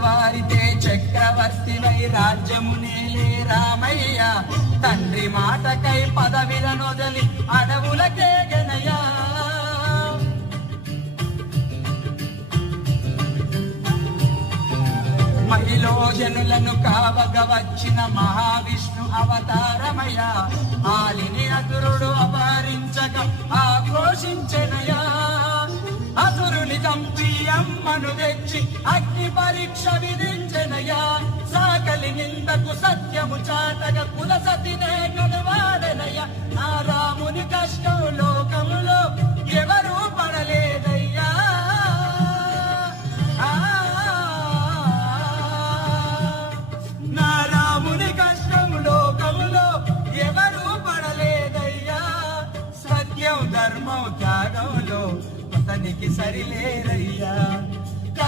తెల్లవారితే చక్రవర్తివై రాజ్యమునేలే రామయ్య తండ్రి మాటకై పదవిలనొదలి అడవులకే గనయ్యా మహిళో జనులను కావగ వచ్చిన మహావిష్ణు అవతారమయ ఆలిని అసురుడు అపహరించక ఆక్రోశించెనయా అసురుని చంపి అమ్మను తెచ్చి అగ్ని పరీక్ష విధించెనయా సాకలి నిందకు సత్యము చాటక కుల సతినే కనువాడనయ ఆ రాముని కష్టం లోకములో